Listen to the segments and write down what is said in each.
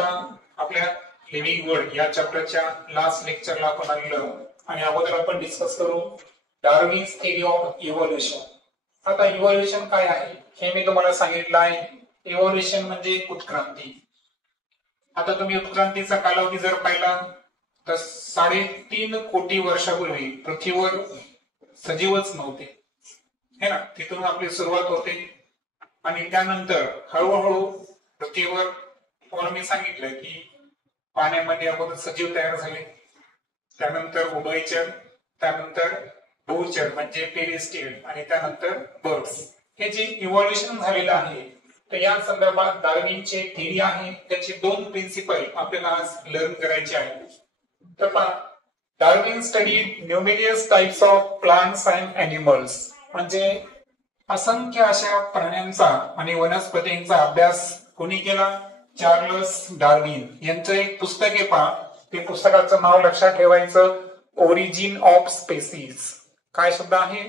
आता आपल्या living world या चॅप्टरच्या लास्ट लेक्चरला आपण आलेलो आणि अगोदर आपण डिस्कस करू डार्विन्स थेरी ऑफ इव्होल्युशन. आता इव्होल्युशन काय आहे हे मी तुम्हाला सांगितलं आहे. इव्होल्युशन म्हणजे उत्क्रांती. आता तुम्ही उत्क्रांतीचा कालावधी जर पाहिला तर 3.5 कोटी वर्षापूर्वी पृथ्वीवर सजीवच नव्हते है ना. तिथून आपली सुरुवात होते आणि त्यानंतर हळूहळू पृथ्वीवर तुम्हाला मी सांगितलं की पाण्यामध्ये अगोदर सजीव तयार झाले, त्यानंतर उभयचर, त्यानंतर भूचर म्हणजे टेरेस्ट्रियल आणि त्यानंतर बर्ड्स. हे जे इव्होल्युशन झालेलं आहे तर या संदर्भात डार्विनचे थेरी आहे, त्याचे 2 प्रिन्सिपल आपल्याला आज लर्न करायचे आहेत. तर पहा, Darwin studied numerous types of plants and animals म्हणजे असंख्य अशा प्राण्यांचा आणि वनस्पतींचा अभ्यास कोणी केला? चार्ल्स डार्विन यांचं एक पुस्तक आहे पहा. ते पुस्तकाचं नाव लक्षात ठेवायचं, ओरिजिन ऑफ स्पेसीज. काय शब्द आहे?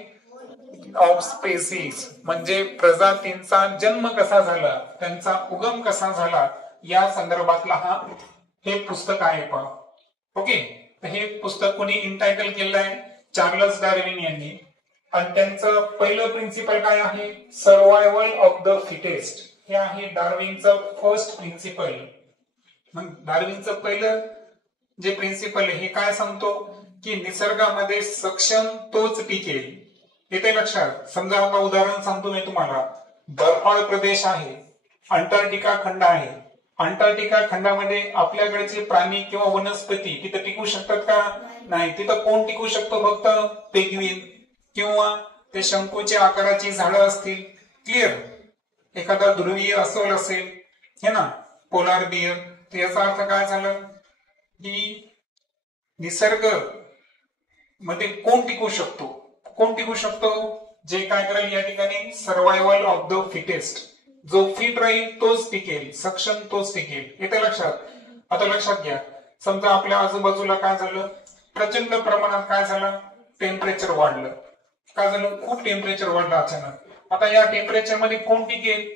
ऑफ स्पेसीज म्हणजे प्रजातींचा जन्म कसा झाला, त्यांचा उगम कसा झाला या संदर्भातला हे पुस्तक आहे पहा. ओके, तर हे पुस्तक कोणी इंटायटल केलं आहे? चार्ल्स डार्विन यांनी. आणि त्यांचं पहिलं प्रिन्सिपल काय आहे? Survival of the fittest. हे आहे डार्विनचं फर्स्ट प्रिन्सिपल. मग डार्विनचं पहिलं जे प्रिन्सिपल आहे हे काय सांगतो की निसर्गामध्ये सक्षम तोच टिकेल. येते लक्षात? समजा आता उदाहरण सांगतो मी तुम्हाला. बर्फाळ प्रदेश आहे, अंटार्क्टिका खंड आहे. अंटार्क्टिका खंडामध्ये आपल्याकडचे प्राणी किंवा वनस्पती तिथं टिकू शकतात का? नाही. तिथं कोण टिकू शकतो? फक्त पेंग्विन किंवा ते शंकूच्या आकाराची झाडं असतील. क्लिअर? एखादा ध्रुवीय अस्वल असेल हे ना, पोलार बियर. तर याचा अर्थ काय झालं की निसर्ग मध्ये कोण टिकू शकतो? कोण टिकू शकतो? जे काय करेल या ठिकाणी सर्व्हायव्हल ऑफ द फिटेस्ट. जो फिट राहील तोच टिकेल, सक्षम तोच टिकेल. येते लक्षात? आता लक्षात घ्या, समजा आपल्या आजूबाजूला काय झालं, प्रचंड प्रमाणात काय झालं, टेम्परेचर वाढलं. काय झालं? खूप टेम्परेचर वाढलं अचानक. आता या टेम्परेचर मध्ये कोण टिकेल?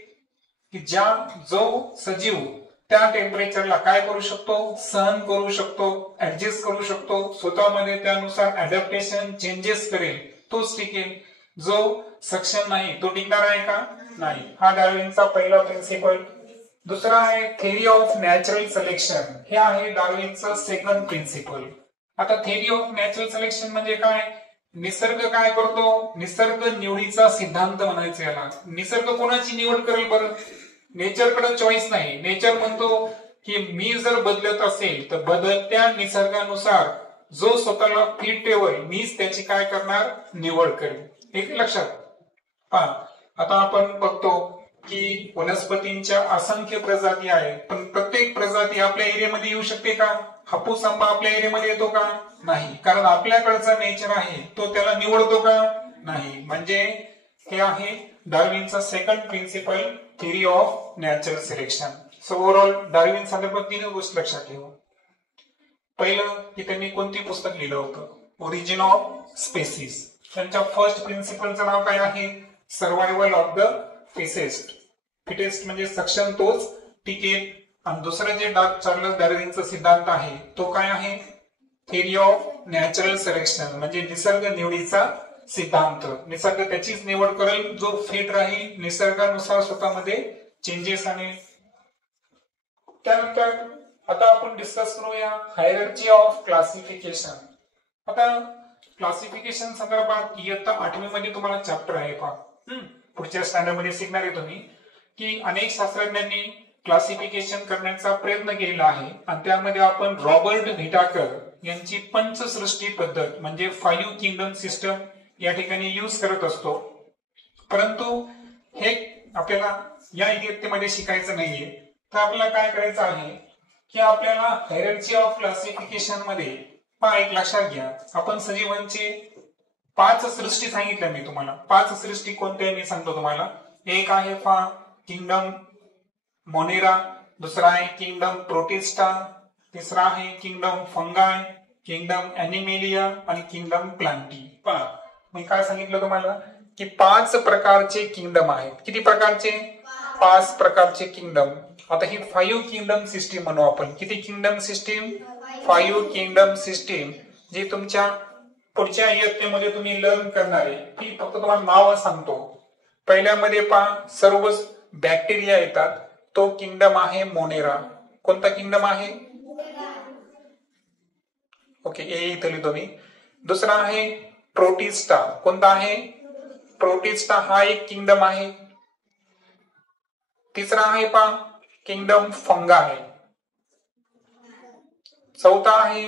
की जो सजीव त्या टेम्परेचरला काय करू शकतो? सहन करू शकतो, ऍडजस्ट करू शकतो, स्वतःमध्ये त्यानुसार अडॅप्टेशन चेंजेस करेल, तोच टिकेल. जो सक्षम नाही तो टिकणार आहे का? नाही. हा डार्विनचा पहिला प्रिन्सिपल. दुसरा आहे थेरी ऑफ नॅचरल सिलेक्शन. हे आहे डार्विनचं सेकंड प्रिन्सिपल. आता थेरी ऑफ नॅचरल सिलेक्शन म्हणजे काय? निसर्ग काय करतो? निसर्ग निवडीचा सिद्धांत म्हणायचं याला. निसर्ग कोणाची निवड करेल बरं? नेचरकडे चॉईस नाही. नेचर म्हणतो की मी जर बदलत असेल तर बदलत्या निसर्गानुसार जो स्वतःला फिट ठेवेल मीच त्याची काय करणार? निवड करेल. एक लक्षात पहा. आता आपण बघतो की वनस्पतींच्या असंख्य प्रजाती आहेत, पण प्रत्येक प्रजाती आपल्या एरियामध्ये येऊ शकते का? हापूस आंबा आपल्या एरियामध्ये येतो का? नाही. कारण आपल्याकडचा नेचर आहे तो त्याला निवडतो का? नाही. म्हणजे हे आहे डार्विनचा second principle, theory of natural selection. So overall Darwin संदर्भात 3 गोष्टी लक्षात ठेवा. पहिलं की त्यांनी कोणती पुस्तक लिहिलं होतं? Origin of species. त्यांच्या फर्स्ट प्रिन्सिपलचं नाव काय आहे? Survival of the fittest. Fittest म्हणजे सक्षम तोच टिकेल. आणि दुसरं जे चार्ल्स डार्विनचा सिद्धांत आहे तो काय आहे? थेरी ऑफ नॅचरल सिलेक्शन म्हणजे निसर्ग निवडीचा सिद्धांत. निसर्ग त्याचीच निवड करेल जो फिट राहील, निसर्गानुसार स्वतःमध्ये चेंजेस आणेल. त्यानंतर आता आपण डिस्कस करूया हायरार्की ऑफ क्लासिफिकेशन. आता क्लासिफिकेशन संदर्भात इयत्ता 8वी मध्ये तुम्हाला चॅप्टर आहे पहा. पुढच्या स्टँडर्ड मध्ये शिकणार आहे तुम्ही की अनेक शास्त्रज्ञांनी क्लासिफिकेशन करण्याचा प्रयत्न केला आहे आणि त्यामध्ये आपण रॉबर्ट व्हिटाकर यांची पंचसृष्टी पद्धत म्हणजे 5 किंगडम सिस्टम या ठिकाणी यूज करत असतो. परंतु हे आपल्याला या इयत्तेमध्ये शिकायचं नाहीये. तर आपल्याला काय करायचं आहे की आपल्याला हायरार्की ऑफ क्लासिफिकेशन मध्ये पहा, एक लक्षात घ्या, आपण सजीवांचे 5 सृष्टी सांगितल्या मी तुम्हाला. 5 सृष्टी कोणत्या मी सांगतो तुम्हाला. एक आहे पहा किंगडम मोनेरा, दुसरा आहे किंगडम प्रोटिस्टा, तिसरा आहे किंगडम फंगाय, किंगडम एनिमेलिया आणि किंगडम प्लांटी. पहा मी काय सांगितलं तुम्हाला की 5 प्रकारचे किंगडम आहेत. किती प्रकारचे? 5 प्रकारचे किंगडम. आता ही 5 किंगडम सिस्टीम म्हणू आपण. किती किंगडम सिस्टीम? 5 किंगडम सिस्टीम, जी तुमच्या पुढच्या इयत्तेमध्ये तुम्ही लर्न करणार आहे. ती फक्त तुम्हाला नाव सांगतो. पहिल्यामध्ये पहा, सर्व बॅक्टेरिया येतात. तो किंगडम आहे मोनेरा. कोणता किंगडम आहे? ओके, इथं लिहितो मी. दुसरा आहे प्रोटिस्टा. कोणता आहे? प्रोटिस्टा हा एक किंगडम आहे. तिसरा आहे पहा किंगडम फंगाई. चौथा आहे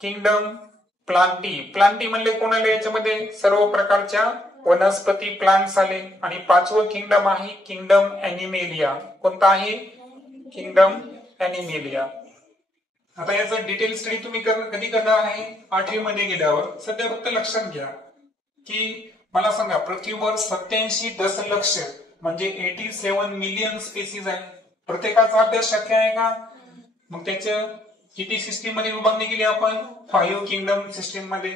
किंगडम प्लांटी. प्लांटी म्हणले कोणाला? याच्यामध्ये सर्व प्रकारच्या वनस्पती प्लांट्स आले. आणि पाचवं किंगडम आहे किंगडम ॲनिमेलिया. कोणता आहे? Kingdom Animalia. आता याचा डिटेल स्टडी तुम्ही कधी करणार आहे? 8वी मध्ये गेल्यावर. सध्या फक्त लक्षात घ्या की मला सांगा, पृथ्वीवर 87 दशलक्ष म्हणजे 87 मिलियन स्पेसीज आहे. प्रत्येकाचा अभ्यास शक्य आहे का? मग त्याच्या किती सिस्टीम मध्ये विभागणी केली आपण? 5 किंगडम सिस्टीम मध्ये.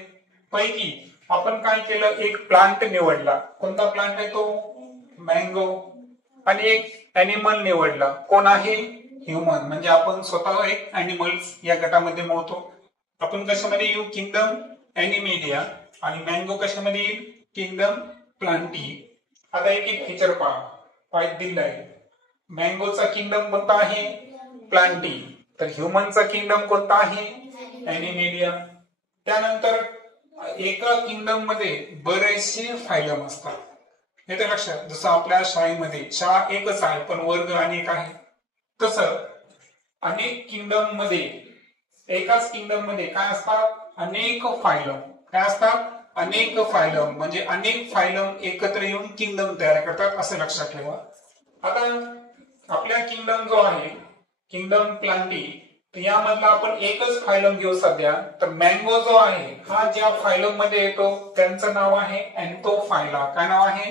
पैकी आपण काय केलं? एक प्लांट निवडला. कोणता प्लांट आहे तो? मँगो. आणि एक अॅनिमल निवडला. कोण आहे? ह्युमन. म्हणजे आपण स्वतः एक अॅनिमल्स या गटामध्ये मोडतो. आपण कशामध्ये येऊ? Kingdom Animalia. आणि मँगो कशामध्ये येईल? Kingdom Plantae. आता एक एक फीचर पहा दिलाय. मँगोचा किंगडम कोणता आहे? प्लांटी. तर ह्युमनचा किंगडम कोणता आहे? ॲनिमेलिया. त्यानंतर एका किंगडम मध्ये बरेचसे फायलम असतात. हे तर लक्षात. जसं आपल्या शाळेमध्ये शाळा एकच आहे पण वर्ग अनेक आहे, तसं अनेक किंगडम मध्ये, एकाच किंगडम मध्ये काय असतात? अनेक फायलम. काय असतात? अनेक फायलम. म्हणजे अनेक फायलम एकत्र येऊन किंगडम तयार करतात, असं लक्षात ठेवा. आता आपल्या किंगडम जो आहे किंगडम प्लांटी, यामधला आपण एकच फायलम घेऊ सध्या. तर मँगो जो आहे हा ज्या फायलम मध्ये येतो त्यांचं नाव आहे अँथोफायला. काय नाव आहे?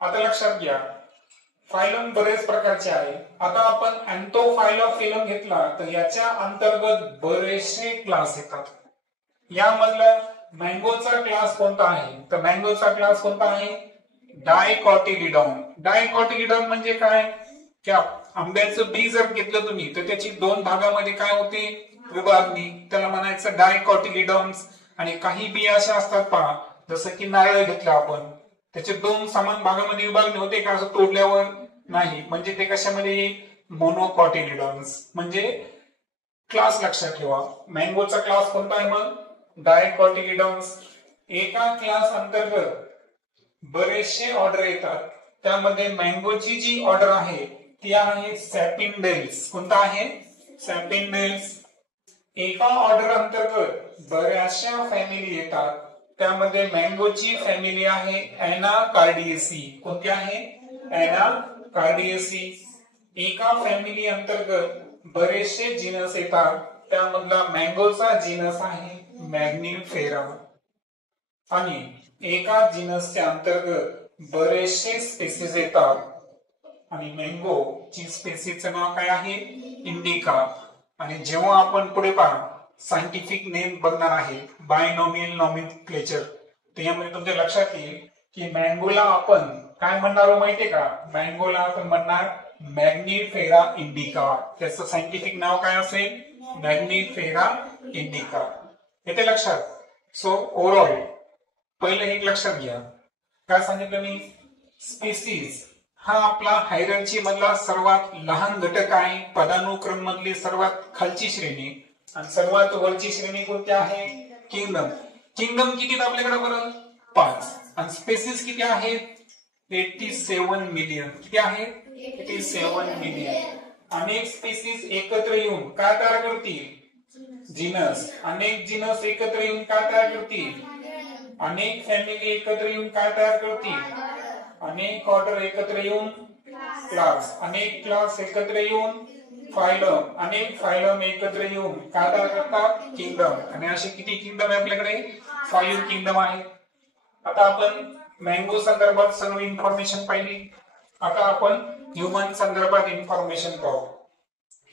आता लक्षात घ्या, फायलम बरेच प्रकारचे आहे. आता आपण अँथोफायला फिलम घेतला तर याच्या अंतर्गत बरेचसे क्लास येतात. यामधला मँगोचा क्लास कोणता आहे? तर मँगोचा क्लास कोणता आहे? डायकॉटिलिडॉन. डायकॉटिलिडॉन म्हणजे काय? की आंब्याचं बी जर घेतलं तुम्ही तर त्याची 2 भागामध्ये काय होते? विभागणी. त्याला म्हणायचं डायकॉटिलिडॉन्स. आणि काही बिया अशा असतात पहा, जसं की नारळ घेतला आपण, त्याचे 2 समान भागामध्ये विभागणी होते का? असं तोडल्यावर नाही. म्हणजे ते कशामध्ये येईल? मोनोकॉटिलिडॉन्स. म्हणजे क्लास लक्षात ठेवा. मँगोचा क्लास कोणता आहे मग? डायकॉटिलिडॉन्स. एका क्लास अंतर्गत बरेचसे ऑर्डर येतात. त्यामध्ये मँगोची जी ऑर्डर आहे ती आहे सॅपिंडेल्स. कोणता आहे? सॅपिंडेल्स. एका ऑर्डर अंतर्गत बऱ्याचशा फॅमिली येतात. त्यामध्ये मँगोची फॅमिली आहे ॲनाकार्डिएसी. कोणती आहे? ॲनाकार्डिएसी. एका फॅमिली अंतर्गत बरेचसे जीनस येतात. त्यामधला मँगोचा जीनस आहे मॅग्निफेरा. आणि एका जीनसच्या अंतर्गत बरेचसे स्पेसीज येतात. आणि मँगो ची स्पेसीजचं नाव काय आहे? इंडिका. आणि जेव्हा आपण पुढे पहा सायंटिफिक नेम बघणार आहे बायनॉमियल नॉमेनक्लेचर, त्यामध्ये तुमच्या लक्षात येईल की मँगोला आपण काय म्हणणार माहितीये का? मँगोला आपण म्हणणार मॅग्निफेरा इंडिका. त्याचं सायंटिफिक नाव काय असेल? मॅग्निफेरा इंडिका. येते लक्षात. सो ओव्हरऑल पहिलं एक लक्षात घ्या, काय सांगितलं मी? स्पीसीज हा आपला हायरार्की मधला सर्वात लहान घटक आहे. पदानुक्रम मधली सर्वात खालची श्रेणी. आणि सर्वात वरची श्रेणी कोणती आहे? किंगडम. किंगडम किती आपल्याकडे? बरं 5. आणि स्पेसीज किती आहेत? 87 मिलियन. किती आहेत? 87 मिलियन. अनेक स्पेसीज एकत्र येऊन काय तयार करतील? जीनस. अनेक जीनस एकत्र येऊन काय तयार करतील? अनेक फॅमिली एकत्र येऊन काय तयार करतील? अनेक ऑर्डर एकत्र येऊन क्लास. अनेक क्लास एकत्र येऊन फायलम. अनेक फायलम एकत्र येऊन काय तयार करतात? किंगडम. आणि असे किती किंगडम आहे आपल्याकडे? 5 किंगडम आहे. आता आपण मँगो संदर्भात सर्व इन्फॉर्मेशन पाहिली. आता आपण ह्युमन संदर्भात इन्फॉर्मेशन पाहू.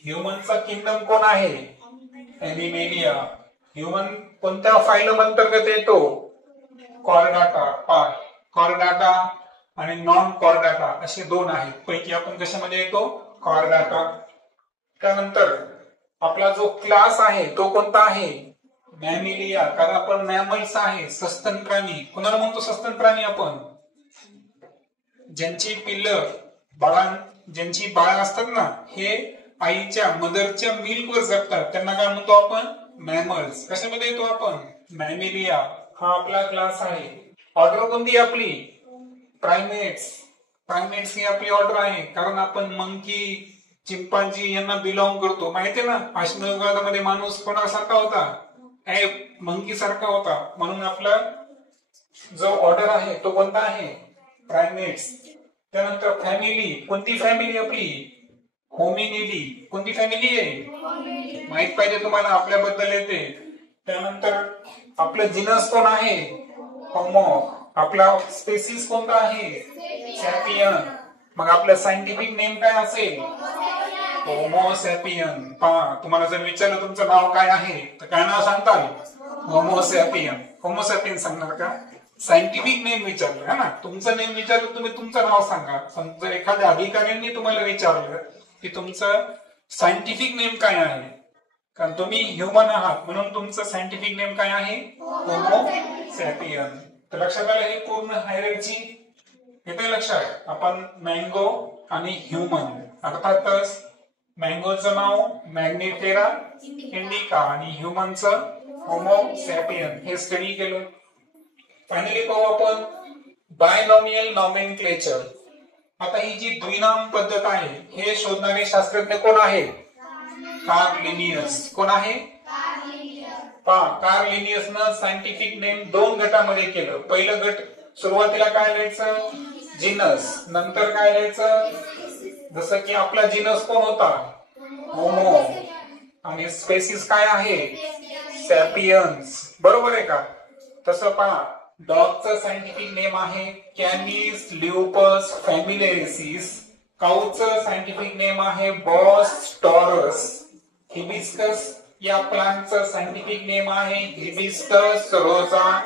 ह्युमनचा किंगडम कोण आहे? ॲनिमेलिया. ह्युमन कोणत्या फायलम अंतर्गत येतो? कॉर्डाटा. कॉर्डाटा आणि नॉन कॉर्डाटा असे 2 आहेत. पैकी आपण कशामध्ये येतो? कॉर्डाटा. त्यानंतर आपला जो क्लास आहे तो कोणता आहे? मॅमिलिया. कारण आपण मॅमल्स आहे, सस्तन प्राणी. कोणाला म्हणतो सस्तन प्राणी आपण? ज्यांची पिल्लं ज्यांची बाळ असतात ना, हे आईच्या मदरच्या मिल्क वर जगतात, त्यांना काय म्हणतो आपण? मॅमल्स. कशामध्ये येतो आपण? मॅमिलिया. हा आपला क्लास आहे. ऑर्डर कोणती आपली? प्रायमेट्स. प्रायमेट्स ही आपली ऑर्डर आहे, कारण आपण मंकी, चिंपांजी यांना बिलॉंग करतो. माहितीये ना, आश्रममध्ये माणूस कोणासारखा होता? मंकी सारखा होता. म्हणून आपला जो ऑर्डर आहे तो कोणता आहे? प्रायमेट्स. त्यानंतर फॅमिली. कोणती फॅमिली आपली? होमिनिडी. कोणती फॅमिली आहे? माहित पाहिजे तुम्हाला, आपल्याबद्दल येते. त्यानंतर आपलं जिनस कोण आहे? होमो. आपला स्पेसिस कोणता आहे? सॅपियन. मग आपलं सायंटिफिक नेम काय असेल? Homo sapien. पहा, तुम्हाला जर विचारलं तुमचं नाव काय आहे तर काय नाव सांगताल? Homo sapien. होमो सॅपियन सांगणार का? सायंटिफिक नेम विचारलं है ना, तुमचं नेम विचारलं, तुम्ही तुमचं नाव सांगा. जर एखाद्या अधिकाऱ्यांनी तुम्हाला विचारलं की तुमचं सायंटिफिक नेम काय आहे, कारण तुम्ही ह्युमन आहात म्हणून तुमचं सायंटिफिक नेम काय आहे? Homo sapien. तर लक्षात आलं ही पूर्ण हायरार्की येते लक्षात. आपण मँगो आणि ह्युमन, अर्थातच मँगोचं नाव मॅग्निफेरा इंडिका आणि ह्युमनचं होमो सॅपियन हे स्टडी केलं. फायनली पाहू आपण बायनॉमियल नॉमेनक्लेचर. आता ही जी द्विनाम पद्धत आहे हे शोधणारे शास्त्रज्ञ कोण आहे? Carl Linnaeus. कोण आहे? कार्ल लिनियसनं सायंटिफिक नेम 2 गटामध्ये केलं. पहिलं गट सुरुवातीला काय लिहायचं? जिनस. नंतर काय लिहायचं? जसं की आपला जिनस कोण होता? होमो. आणि स्पेसिस काय आहे? सॅपियन्स. बरोबर आहे का? तसं पहा, डॉगचं सायंटिफिक नेम आहे कॅनिस ल्युपस फॅमिलिएरिस. काऊचं सायंटिफिक नेम आहे बॉस टॉरस. हिबिस्कस या प्लांटचं सायंटिफिक नेम आहे हिबिस्कस रोजा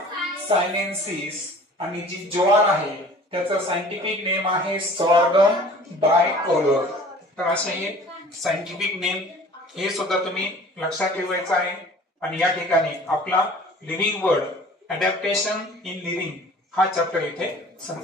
सायनेन्सिस. आणि जी ज्वार आहे त्याचं सायंटिफिक नेम आहे सॉर्गम बायकोलर. तर असे हे सायंटिफिक नेम हे सुद्धा तुम्ही लक्षात ठेवायचं आहे. आणि या ठिकाणी आपला living word adaptation in living हा चॅप्टर इथे संपला.